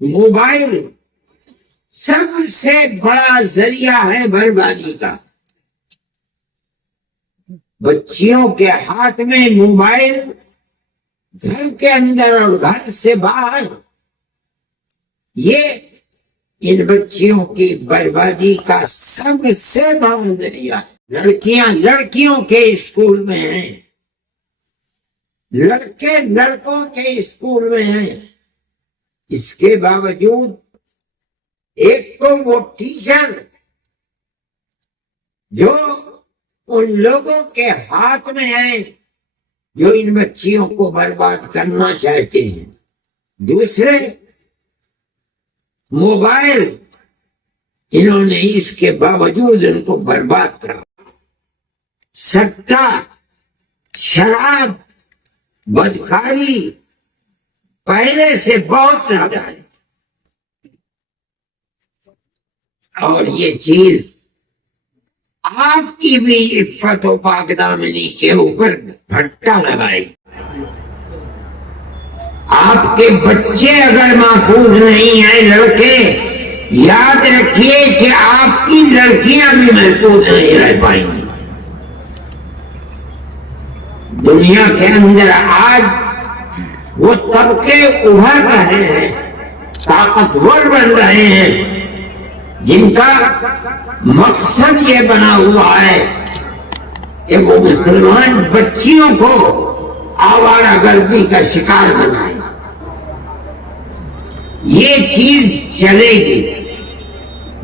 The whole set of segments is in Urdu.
موبائل سب سے بڑا ذریعہ ہے بربادی کا. بچیوں کے ہاتھ میں موبائل، گھر کے اندر اور گھر سے باہر، یہ ان بچیوں کی بربادی کا سب سے بڑا ذریعہ ہے. لڑکیوں کے اسکول میں ہیں، لڑکے لڑکوں کے اسکول میں ہیں. اس کے باوجود ایک تو وہ ٹیچر جو ان لوگوں کے ہاتھ میں ہیں جو ان بچیوں کو برباد کرنا چاہتے ہیں، دوسرے موبائل، انہوں نے اس کے باوجود ان کو برباد کرا. سٹا، شراب، بدکاری پہلے سے بہت زیادہ ہے. اور یہ چیز آپ کی بھی عفت و پاک دامنی کے اوپر بھٹا لگائے. آپ کے بچے اگر محفوظ نہیں ہیں لڑکے، یاد رکھیے کہ آپ کی لڑکیاں بھی محفوظ نہیں رہ پائیں گی. دنیا کے اندر آج وہ طبقے ابھر رہے ہیں، طاقتور بن رہے ہیں، جن کا مقصد یہ بنا ہوا ہے کہ وہ مسلمان بچیوں کو آوارہ گردی کا شکار بنائے. یہ چیز چلے گی،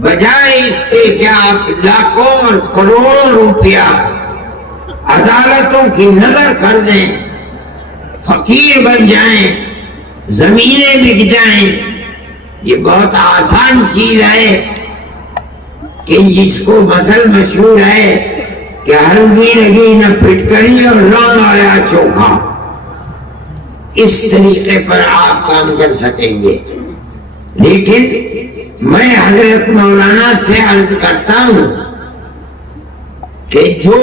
بجائے اس کے کہ آپ لاکھوں اور کروڑوں روپیہ عدالتوں کی نظر کر دیں، فقیر بن جائیں، زمینیں بک جائیں. یہ بہت آسان چیز ہے کہ جس کو مثل مشہور ہے کہ ہلدی لگی نہ پھٹکری اور رنگ آیا چوکھا، اس طریقے پر آپ کام کر سکیں گے. لیکن میں حضرت مولانا سے عرض کرتا ہوں کہ جو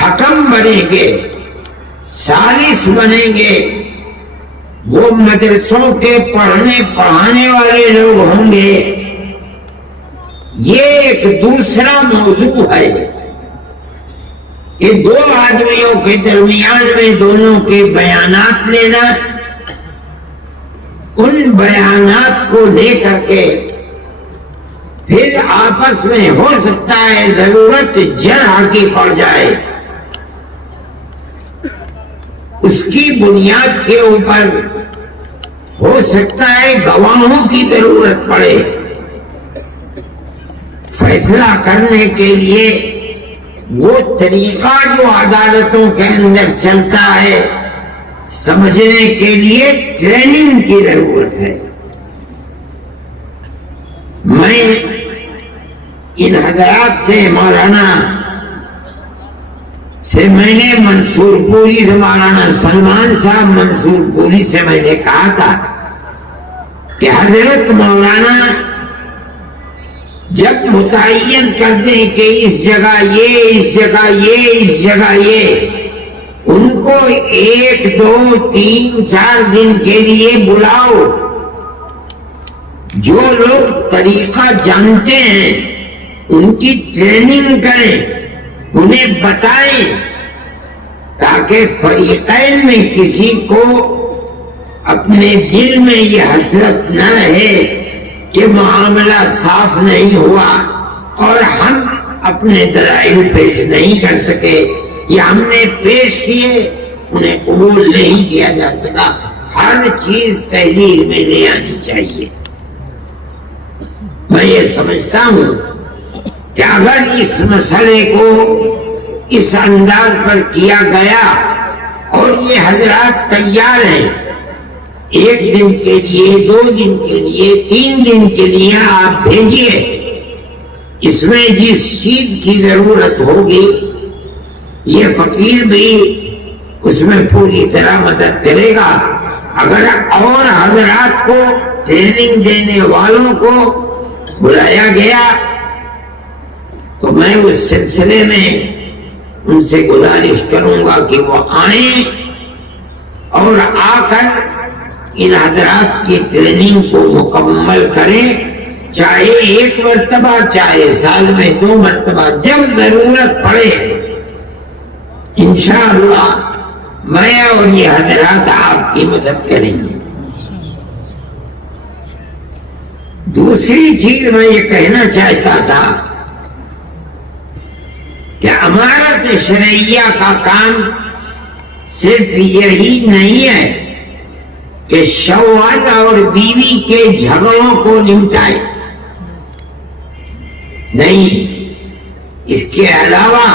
حکم بنیں گے، ثالث بنیں گے، وہ مدرسوں کے پڑھانے والے لوگ ہوں گے. یہ ایک دوسرا موضوع ہے کہ دو آدمیوں کے درمیان میں دونوں کے بیانات لینا، ان بیانات کو لے کر کے پھر آپس میں ہو سکتا ہے ضرورت جرح کی پڑ جائے، اس کی بنیاد کے اوپر ہو سکتا ہے گواہوں کی ضرورت پڑے. فیصلہ کرنے کے لیے وہ طریقہ جو عدالتوں کے اندر چلتا ہے، سمجھنے کے لیے ٹریننگ کی ضرورت ہے. میں ان حضرات سے، مولانا سے میں نے منصور پوری سے، مولانا سلمان صاحب منصور پوری سے میں نے کہا تھا کہ حضرت مولانا جب متعین کر دیں کہ اس جگہ یہ، اس جگہ یہ، اس جگہ یہ، ان کو 1 2 3 4 دن کے لیے بلاؤ. جو لوگ طریقہ جانتے ہیں ان کی ٹریننگ کریں، انہیں بتائیں، تاکہ فریقین میں کسی کو اپنے دل میں یہ حسرت نہ رہے کہ معاملہ صاف نہیں ہوا اور ہم اپنے دلائل پیش نہیں کر سکے، یا ہم نے پیش کیے انہیں قبول نہیں کیا جا سکا. ہر چیز تحریر میں لے آنی چاہیے. میں یہ سمجھتا ہوں کہ اگر اس مسئلے کو اس انداز پر کیا گیا اور یہ حضرات تیار ہیں، 1 دن کے لیے، 2 دن کے لیے، 3 دن کے لیے آپ بھیجیے، اس میں جس چیز کی ضرورت ہوگی یہ فقیر بھی اس میں پوری طرح مدد کرے گا. اگر اور حضرات کو، ٹریننگ دینے والوں کو بلایا گیا تو میں اس سلسلے میں ان سے گزارش کروں گا کہ وہ آئیں اور آ کر ان حضرات کی ٹریننگ کو مکمل کریں، چاہے ایک مرتبہ چاہے سال میں 2 مرتبہ، جب ضرورت پڑے انشاءاللہ میں اور یہ حضرات آپ کی مدد کریں گے۔ دوسری چیز میں یہ کہنا چاہتا تھا کہ امارت شرعیہ کا کام صرف یہی نہیں ہے کہ شوہر اور بیوی کے جھگڑوں کو نمٹائے، نہیں، اس کے علاوہ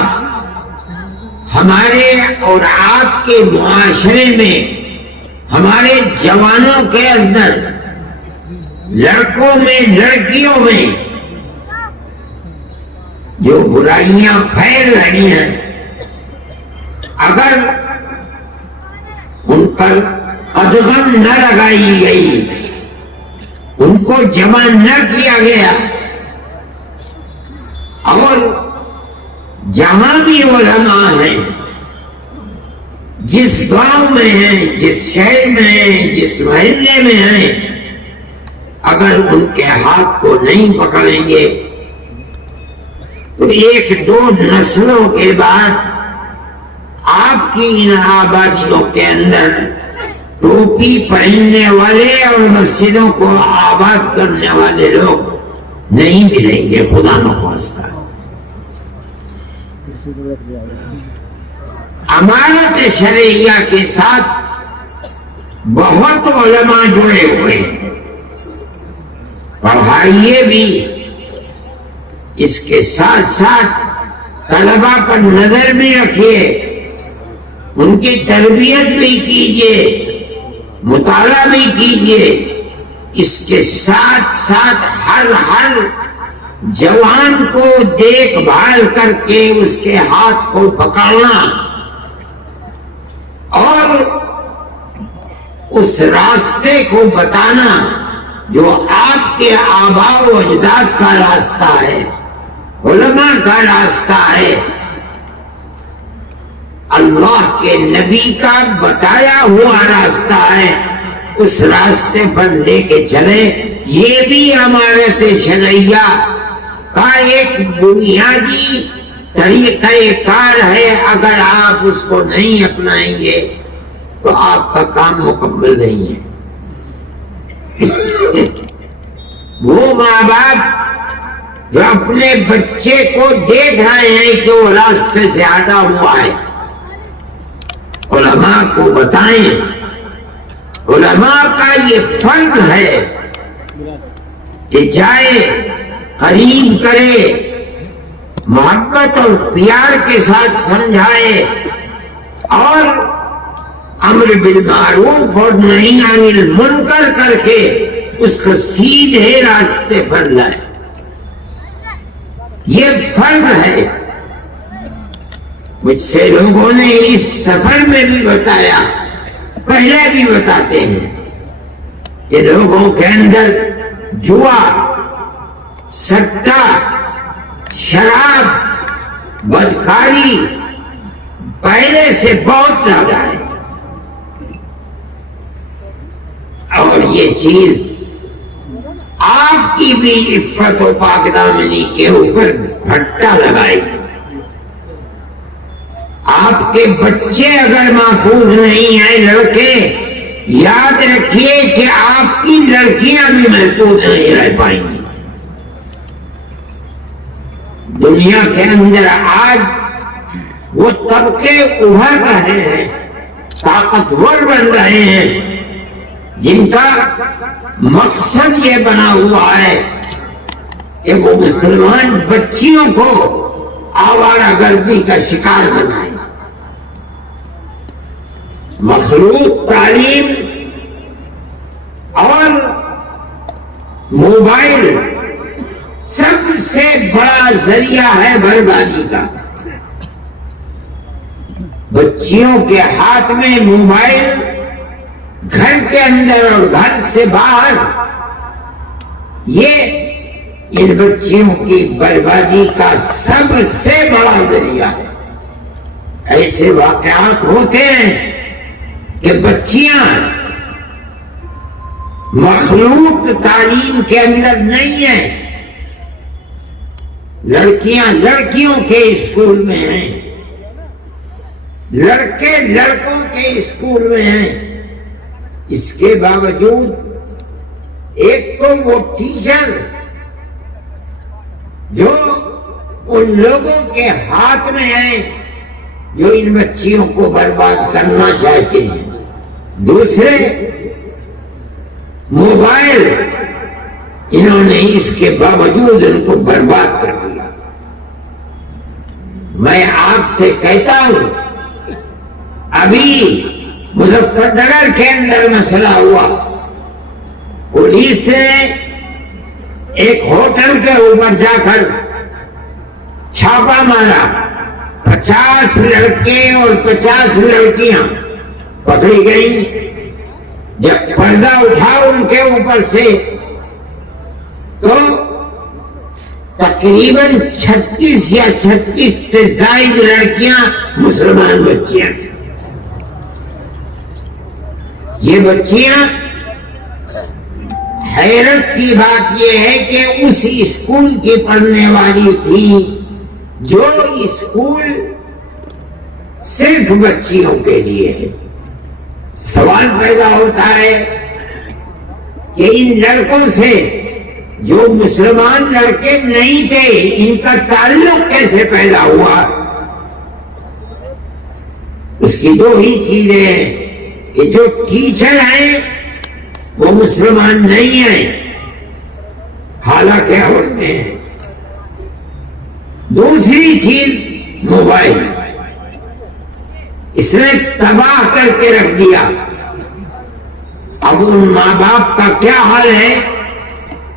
ہمارے اور آپ کے معاشرے میں، ہمارے جوانوں کے اندر، لڑکوں میں لڑکیوں میں جو برائیاں پھیل رہی ہیں، اگر ان پر قدغن نہ لگائی گئی، ان کو جمع نہ کیا گیا، اور جہاں بھی علماء ہیں، جس گاؤں میں ہیں، جس شہر میں ہیں، جس محلے میں ہیں، اگر ان کے ہاتھ کو نہیں پکڑیں گے تو 1-2 نسلوں کے بعد آپ کی ان آبادیوں کے اندر ٹوپی پہننے والے اور مسجدوں کو آباد کرنے والے لوگ نہیں ملیں گے، خدا نخواستہ۔ امارت شرعیہ کے ساتھ بہت علماء جڑے ہوئے ہیں، پڑھائیے بھی، اس کے ساتھ ساتھ طلباء پر نظر بھی رکھیے، ان کی تربیت بھی کیجیے، مطالعہ بھی کیجیے، اس کے ساتھ ساتھ ہر جوان کو دیکھ بھال کر کے اس کے ہاتھ کو پکڑنا اور اس راستے کو بتانا جو آپ کے آباء و اجداد کا راستہ ہے، علماء کا راستہ ہے، اللہ کے نبی کا بتایا ہوا راستہ ہے، اس راستے پر لے کے چلے۔ یہ بھی امارت شرعیہ کا ایک بنیادی طریقہ کار ہے، اگر آپ اس کو نہیں اپنائیں گے تو آپ کا کام مکمل نہیں ہے۔ وہ ماں باپ جو اپنے بچے کو دیکھ رہے ہیں کہ وہ راستے سے ہٹا ہوا ہے، علماء کو بتائیں، علماء کا یہ فرض ہے کہ جائے، قریب کرے، محبت اور پیار کے ساتھ سمجھائے اور امر بالمعروف اور نہی عن المنکر کر کے اس کو سیدھے راستے پر لائے۔ یہ فرض ہے۔ مجھ سے لوگوں نے اس سفر میں بھی بتایا، پہلے بھی بتاتے ہیں کہ لوگوں کے اندر جوا، سٹا، شراب، بدکاری پہلے سے بہت زیادہ ہے، اور یہ چیز آپ کی بھی عفت و پاک دامنی کے اوپر پھٹا لگائے۔ آپ کے بچے اگر محفوظ نہیں ہیں لڑکے، یاد رکھیے کہ آپ کی لڑکیاں بھی محفوظ نہیں رہ پائیں گی۔ دنیا کے اندر آج وہ طبقے ابھر رہے ہیں، طاقتور بن رہے ہیں، جن کا مقصد یہ بنا ہوا ہے کہ وہ مسلمان بچیوں کو آوارہ گردی کا شکار بنائے۔ مخلوط تعلیم اور موبائل سب سے بڑا ذریعہ ہے بربادی کا۔ بچیوں کے ہاتھ میں موبائل، گھر کے اندر اور گھر سے باہر، یہ ان بچیوں کی بربادی کا سب سے بڑا ذریعہ ہے۔ ایسے واقعات ہوتے ہیں کہ بچیاں مخلوق تعلیم کے اندر نہیں ہے. لڑکیاں لڑکیوں کے اسکول میں ہیں, لڑکے لڑکوں کے اسکول میں ہیں. اس کے باوجود ایک تو وہ ٹیچر جو ان لوگوں کے ہاتھ میں ہیں جو ان بچیوں کو برباد کرنا چاہتے ہیں, دوسرے موبائل, انہوں نے اس کے باوجود ان کو برباد کر دیا. میں آپ سے کہتا ہوں, ابھی مظفر نگر کے اندر مسئلہ ہوا, پولیس نے ایک ہوٹل کے اوپر جا کر چھاپا مارا, 50 لڑکے اور 50 لڑکیاں پکڑی گئیں. جب پردہ اٹھا ان کے اوپر سے تو تقریباً 36 یا 36 سے زائد لڑکیاں مسلمان بچیاں تھیں. یہ بچیاں, حیرت کی بات یہ ہے کہ اس اسکول کی پڑھنے والی تھی جو اسکول صرف بچیوں کے لیے ہے. سوال پیدا ہوتا ہے کہ ان لڑکوں سے جو مسلمان لڑکے نہیں تھے, ان کا تعلق کیسے پیدا ہوا؟ اس کی دو ہی چیزیں ہیں کہ جو ٹیچر ہیں وہ مسلمان نہیں ہیں, حالانکہ عورتیں ہیں. دوسری چیز موبائل, اس نے تباہ کر کے رکھ دیا. اب ان ماں باپ کا کیا حال ہے؟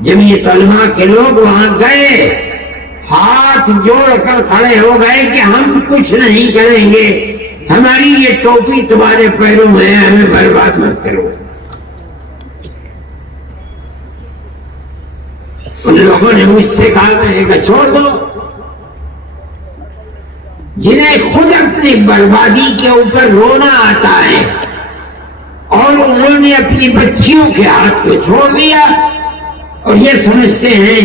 جمعیت علماء کے لوگ وہاں گئے, ہاتھ جوڑ کر کھڑے ہو گئے کہ ہم کچھ نہیں کریں گے, ہماری یہ ٹوپی تمہارے پیروں میں ہے, ہمیں برباد مت کرو. ان لوگوں نے مجھ سے کہا, میں نے کہا چھوڑ دو. جنہیں خود اپنی بربادی کے اوپر رونا آتا ہے اور انہوں نے اپنی بچیوں کے ہاتھ کو چھوڑ دیا اور یہ سمجھتے ہیں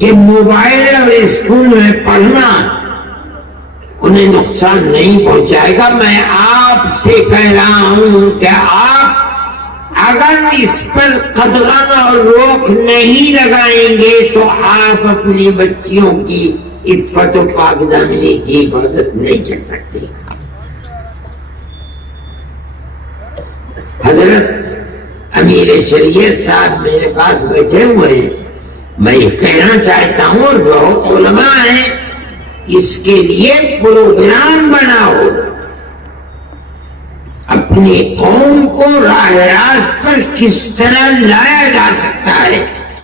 کہ موبائل اور اسکول میں پڑھنا انہیں نقصان نہیں پہنچائے گا. میں آپ سے کہہ رہا ہوں کہ آپ اگر اس پر قدغن اور روک نہیں لگائیں گے تو آپ اپنی بچیوں کی عفت و پاک دامنی کی حفاظت نہیں کر سکتے. حضرت امیر شریعت صاحب میرے پاس بیٹھے ہوئے ہیں, میں یہ کہنا چاہتا ہوں, اور بہت علماء ہیں, اس کے لیے پروگرام بناؤ, اپنی قوم کو راہ راست پر کس طرح لایا جا سکتا ہے